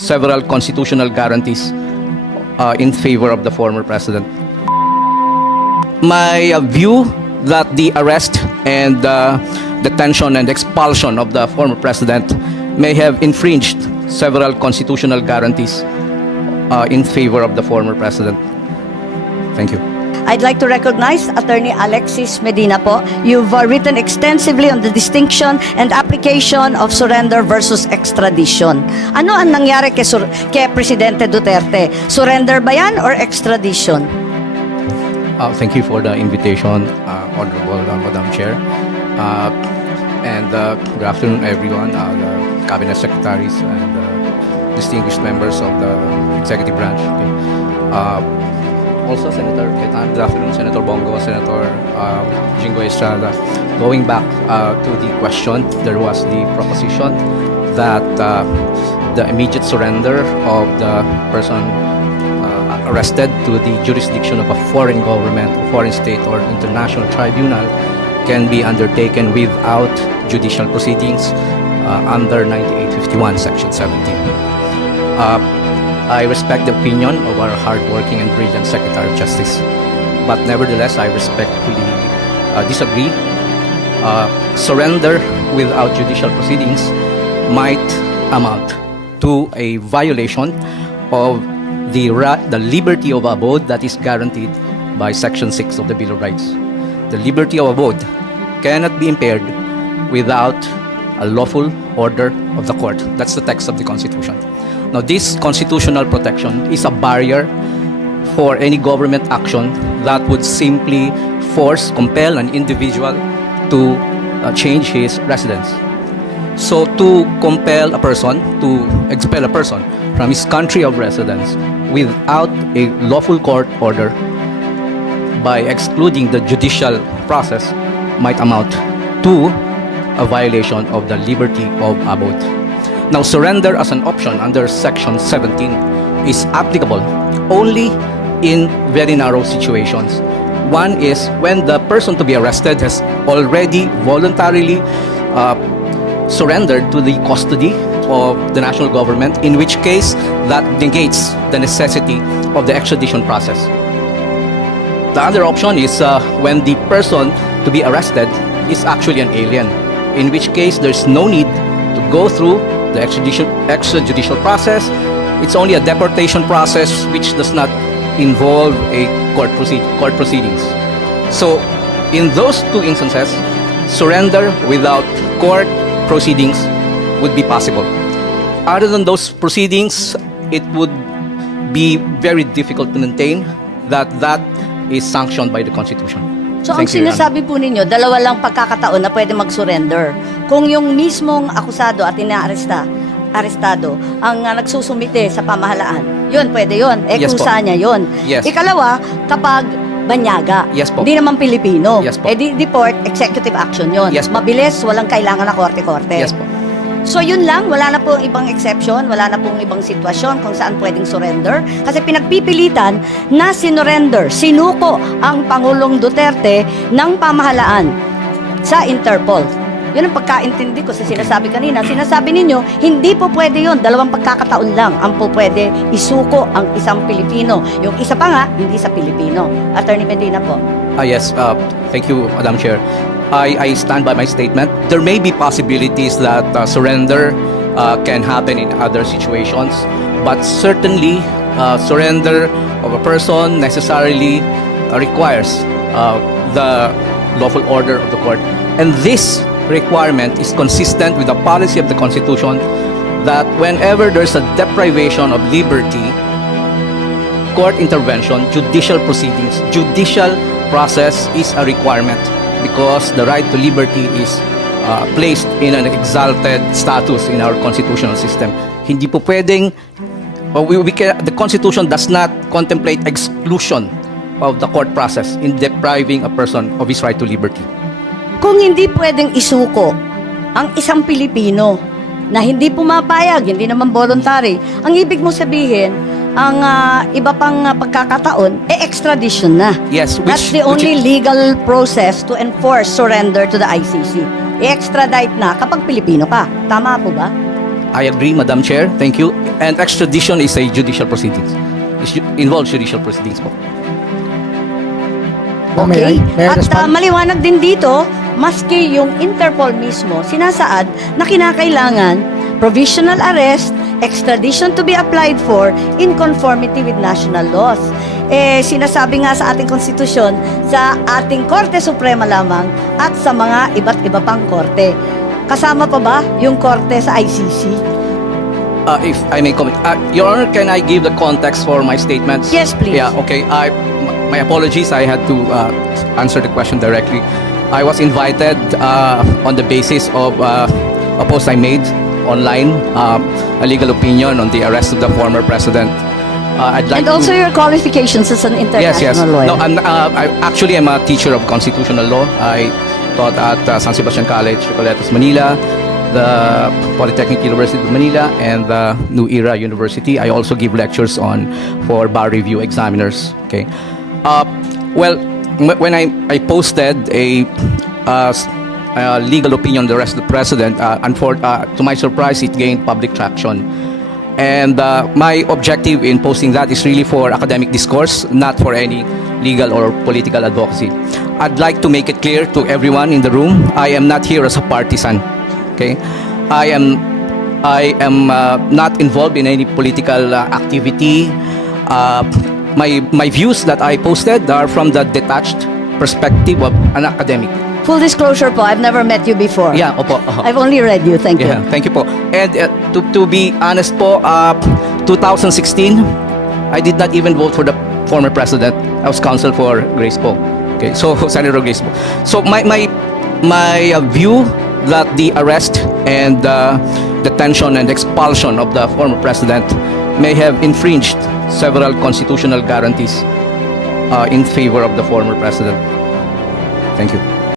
several constitutional guarantees in favor of the former president. My view that the arrest and detention and expulsion of the former president may have infringed several constitutional guarantees in favor of the former president. Thank you. I'd like to recognize Attorney Alexis Medina po. You've written extensively on the distinction and application of surrender versus extradition. Ano ang nangyari kay Presidente Duterte? Surrender ba yan or extradition? Thank you for the invitation, Honorable Madam Chair. Good afternoon, everyone, the Cabinet Secretaries and distinguished members of the Executive Branch. Also, Senator Ketan, good afternoon, Senator Bongo, Senator Jingo Estrada. Going back to the question, there was the proposition that the immediate surrender of the person arrested to the jurisdiction of a foreign government, a foreign state, or international tribunal can be undertaken without judicial proceedings under 9851, Section 17. I respect the opinion of our hardworking and brilliant Secretary of Justice, but nevertheless, I respectfully disagree. Surrender without judicial proceedings might amount to a violation of the liberty of abode that is guaranteed by Section 6 of the Bill of Rights. The liberty of abode cannot be impaired without a lawful order of the court. That's the text of the Constitution. Now, this constitutional protection is a barrier for any government action that would simply compel an individual to change his residence. So, to compel a person, to expel a person from his country of residence without a lawful court order by excluding the judicial process might amount to a violation of the liberty of abode. Now, surrender as an option under Section 17 is applicable only in very narrow situations. One is when the person to be arrested has already voluntarily surrendered to the custody of the national government, in which case that negates the necessity of the extradition process. The other option is when the person to be arrested is actually an alien, in which case there's no need to go through the extrajudicial process. It's only a deportation process which does not involve a court proceedings. So, in those two instances, surrender without court proceedings would be possible. Other than those proceedings, it would be very difficult to maintain that is sanctioned by the Constitution. So, ang sinasabi po ninyo, dalawa lang pagkakataon na pwede mag-surrender. Kung yung mismong akusado at arestado ang nagsusumite sa pamahalaan, yun, pwede yun. Yes, Kusa niya yun. Yes. Ikalawa, kapag banyaga, Yes, po. hindi naman Pilipino, Yes, po. deport, executive action yun. Yes, po. Mabilis, walang kailangan na korte-korte. Yes po. So yun lang, wala na pong ibang exception, wala na pong ibang sitwasyon kung saan pwedeng surrender. Kasi pinagpipilitan na sinurrender, sinuko ang Pangulong Duterte ng pamahalaan sa Interpol. Yun ang pagkaintindi ko sa sinasabi kanina. Sinasabi ninyo, hindi po pwede yun. Dalawang pagkakataon lang ang po pwede isuko ang isang Pilipino. Yung isa pa nga, hindi sa Pilipino. Attorney Medina po. Yes, thank you, Madam Chair. I stand by my statement. There may be possibilities that surrender can happen in other situations, but certainly surrender of a person necessarily requires the lawful order of the court. And this requirement is consistent with the policy of the Constitution that whenever there's a deprivation of liberty, court intervention, judicial proceedings, judicial process is a requirement, because the right to liberty is placed in an exalted status in our constitutional system. Hindi po pwedeng, the Constitution does not contemplate exclusion of the court process in depriving a person of his right to liberty. Kung hindi pwedeng isuko ang isang Pilipino na hindi pumapayag, hindi naman voluntary, ang ibig mo sabihin, ang iba pang pagkakataon, extradition na. Yes, That's the only legal process to enforce surrender to the ICC. I-extradite na kapag Pilipino ka. Tama po ba? I agree, Madam Chair. Thank you. And extradition is a judicial proceedings. Involves judicial proceedings po. Okay. May I At respond? maliwanag din dito, maski yung Interpol mismo, sinasaad na kinakailangan provisional arrest, extradition to be applied for in conformity with national laws. Sinasabi nga sa ating konstitusyon, sa ating Korte Suprema lamang at sa mga iba't iba pang korte. Kasama pa ba yung korte sa ICC? If I may comment, Your Honor, can I give the context for my statements? Yes, please. Yeah, okay. My apologies. I had to answer the question directly. I was invited on the basis of a post I made online, a legal opinion on the arrest of the former president. I'd like And also your qualifications as an Yes, yes. international lawyer. No, I'm a teacher of constitutional law. I taught at San Sebastian College, Recoletos, Manila, the Polytechnic University of Manila, and the New Era University. I also give lectures for bar review examiners. Okay. Well, when I posted a legal opinion on the arrest of the president, to my surprise, it gained public traction. And my objective in posting that is really for academic discourse, not for any legal or political advocacy. I'd like to make it clear to everyone in the room, I am not here as a partisan. Okay, I am not involved in any political activity. My views that I posted are from the detached perspective of an academic. Full disclosure po, I've never met you before. Yeah, opo. I've only read you. Thank you. Yeah, thank you po. And to be honest po, 2016, I did not even vote for the former president. I was counsel for Grace po. Okay, so Senator Grace po. So my view that the arrest and detention and expulsion of the former president may have infringed several constitutional guarantees in favor of the former president. Thank you.